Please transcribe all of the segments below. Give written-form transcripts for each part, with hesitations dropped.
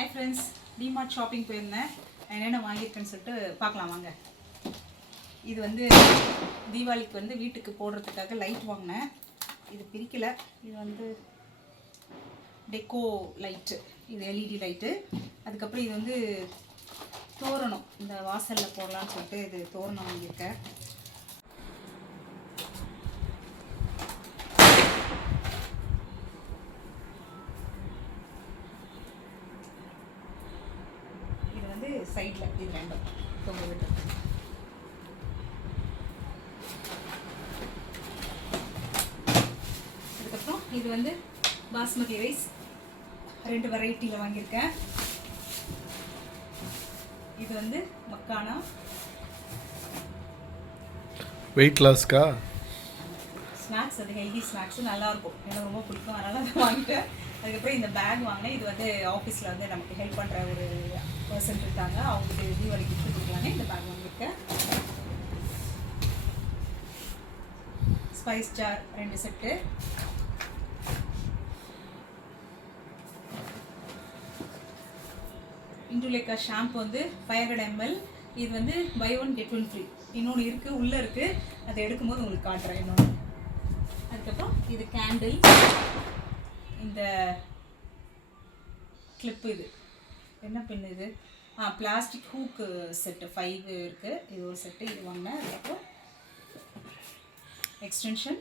Hi friends, DMart shopping போயிருந்தேன். என்னென்ன வாங்கியிருக்கேன்னு சொல்லிட்டு பார்க்கலாம் வாங்க. இது வந்து தீபாவளிக்கு வந்து வீட்டுக்கு போடுறதுக்காக லைட் வாங்கினேன். இது பிரிக்கலை. இது வந்து டெக்கோ லைட்டு, இது எல்இடி லைட்டு. அதுக்கப்புறம் இது வந்து தோரணம், இந்த வாசலில் போடலான்னு சொல்லிட்டு இது தோரணம் வாங்கியிருக்கேன். சைடில் இது ரெண்டும் தொங்க விட்டு. அதுக்கப்புறம் இது வந்து பாஸ்மதி ரைஸ் 2 வெரைட்டியில் வாங்கியிருக்கேன். இது வந்து மக்கானா வெயிட் லாஸ்க்கா ஸ்நாக்ஸ், அது ஹெல்தி ஸ்நாக்ஸு நல்லாயிருக்கும், எனக்கு ரொம்ப பிடிக்கும், அதனால் அதை வாங்கிட்டேன். அதுக்கப்புறம் இந்த பேக் வாங்கினேன். இது வந்து ஆஃபீஸில் வந்து நமக்கு ஹெல்ப் பண்ணுற ஒரு பர்சன் இருக்காங்க, அவங்களுக்கு தீபாவளி கிஃப்ட் கொடுக்கலான்னு இந்த பேக் வாங்கியிருக்கேன். Spice jar 2 set. Indulekha shampoo வந்து 500 ml. இது வந்து பை 1 get 1 ஃப்ரீ. இன்னொன்று இருக்குது, உள்ளே இருக்குது, அதை எடுக்கும்போது உங்களுக்கு காட்டுறேன் இன்னொன்று. அதுக்கப்புறம் இது கேண்டில், இந்த கிளிப்பு, இது என்ன பின் இது, பிளாஸ்டிக் ஹூக்கு செட்டு 5 இருக்குது. இது ஒரு செட்டு, இது வாங்கினேன். அதுக்கப்புறம் எக்ஸ்டென்ஷன்.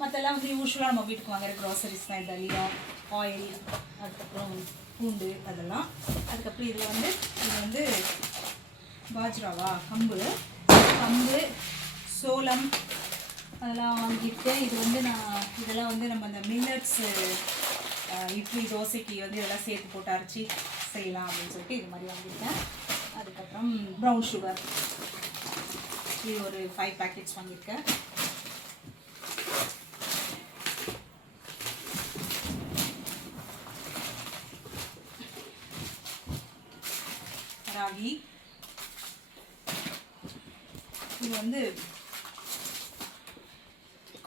மற்றெல்லாம் வந்து யூஸ்வலாக நம்ம வீட்டுக்கு வாங்குற க்ராசரிஸ் தான். தலியா, ஆயில், அதுக்கப்புறம் பூண்டு, அதெல்லாம். அதுக்கப்புறம் இதில் வந்து இது வந்து பாஜ்ராவா, கம்பு, சோளம், அதெல்லாம் வாங்கியிருக்கேன். இது வந்து இதெல்லாம் வந்து நம்ம அந்த மில்லட்ஸு இட்லி தோசைக்கு வந்து இதெல்லாம் சேர்த்து போட்டு அரைச்சி செய்யலாம் அப்படின்னு சொல்லிட்டு இது மாதிரி வாங்கியிருக்கேன். அதுக்கப்புறம் ப்ரௌன் சுகர், இது ஒரு 5 பேக்கெட்ஸ் வாங்கியிருக்கேன். ராகி, இது வந்து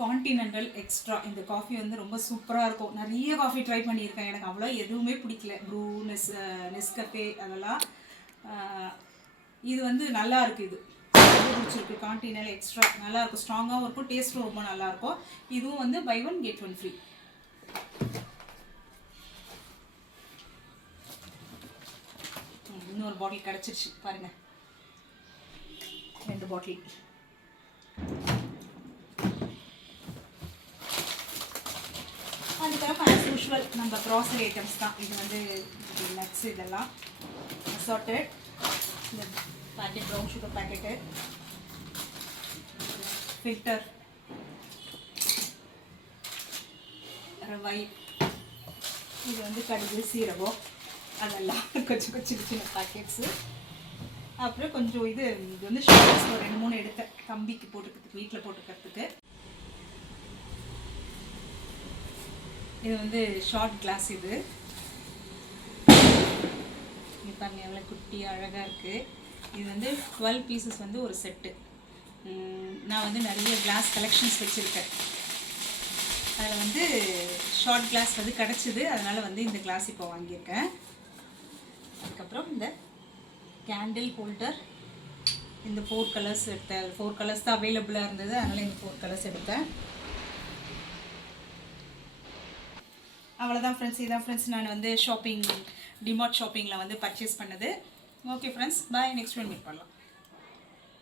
கான்டினென்டல் எக்ஸ்ட்ரா. இந்த காஃபி வந்து ரொம்ப சூப்பராக இருக்கும். நிறைய காஃபி ட்ரை பண்ணியிருக்கேன், எனக்கு அவ்வளோ எதுவுமே பிடிக்கல. ப்ரூ, நெஸ்கஃபே அதெல்லாம். இது வந்து நல்லா இருக்குது, இது ரொம்ப பிடிச்சிருக்கு. கான்டினென்டல் எக்ஸ்ட்ரா நல்லாயிருக்கும், ஸ்ட்ராங்காகவும் இருக்கும், டேஸ்ட்டும் ரொம்ப நல்லாயிருக்கும். இதுவும் வந்து பை 1 get 1 ஃப்ரீ. இன்னொரு பாட்டில் கிடச்சிருச்சு பாருங்கள், 2 பாட்டில். அதுக்கப்புறம் ஆஸ் யூஷுவல் நம்ம க்ராசரி ஐட்டம்ஸ் தான். இது வந்து நட்ஸ், இதெல்லாம் அசார்ட்டட். இந்த packet brown sugar packet, filter, ரவை, இது வந்து கடுகு, சீரகம், அதெல்லாம் கொஞ்சம் சின்ன பேக்கெட்ஸு. அப்புறம் கொஞ்சம் இது வந்து ஷார்ட்ஸ் ஒரு 2-3 எடுத்தேன், தம்பிக்கு போட்டுக்கிறதுக்கு, வீட்டில் போட்டுக்கிறதுக்கு. இது வந்து ஷார்ட் கிளாஸ். இது பாருங்க எவ்வளோ குட்டி அழகாக இருக்குது. இது வந்து 12 பீசஸ் வந்து ஒரு செட்டு. நான் வந்து நிறைய கிளாஸ் கலெக்ஷன்ஸ் வச்சுருக்கேன். அதில் வந்து ஷார்ட் கிளாஸ் வந்து கிடச்சிது, அதனால் வந்து இந்த கிளாஸ் இப்போ வாங்கியிருக்கேன். அதுக்கப்புறம் இந்த கேண்டில் ஹோல்டர், இந்த 4 கலர்ஸ் எடுத்தேன். 4 கலர்ஸ் தான் அவைலபிளாக இருந்தது, அதனால் இந்த 4 கலர்ஸ் எடுத்தேன். அவ்வளோதான் ஃப்ரெண்ட்ஸ். இதான் ஃப்ரெண்ட்ஸ் நான் வந்து டிமார்ட் ஷாப்பிங்கில் வந்து பர்ச்சேஸ் பண்ணது. ஓகே ஃப்ரெண்ட்ஸ், பாய். நெக்ஸ்ட் ஒன் மீட் பண்ணலாம்.